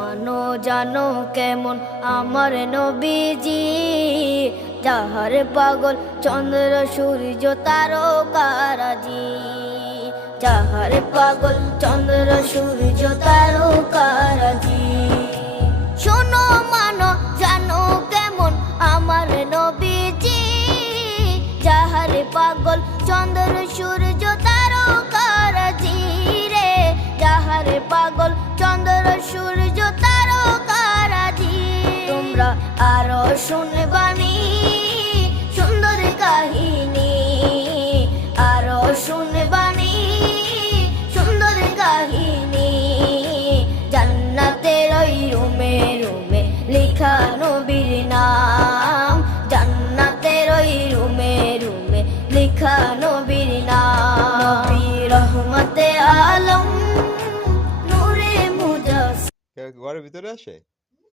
মানো জানো কেমন আমার নবীজি, যাহার পাগল চন্দ্র সূর্য তারকারাজি, যাহার পাগল চন্দ্র সূর্য তারকারাজি। শোনো মানো জানো কেমন আমার নবীজি, যাহার পাগল চন্দ্র সূর্য তারকারাজি রে, যাহার পাগল চন্দ্র সূর্য তারকারাজি। তোমরা আরো শুনবানি সুন্দর কাহিনী, আরো শুনবানি সুন্দর কাহিনী। জান্নাতের ওই রুমে রুমে লেখা নবীর নাম, জান্নাতের ওই রুমে রুমে লেখা নবীর নাম। নবী রহমতে আলম নূরে মুজাসসিম। ঘরের ভিতরে আসে।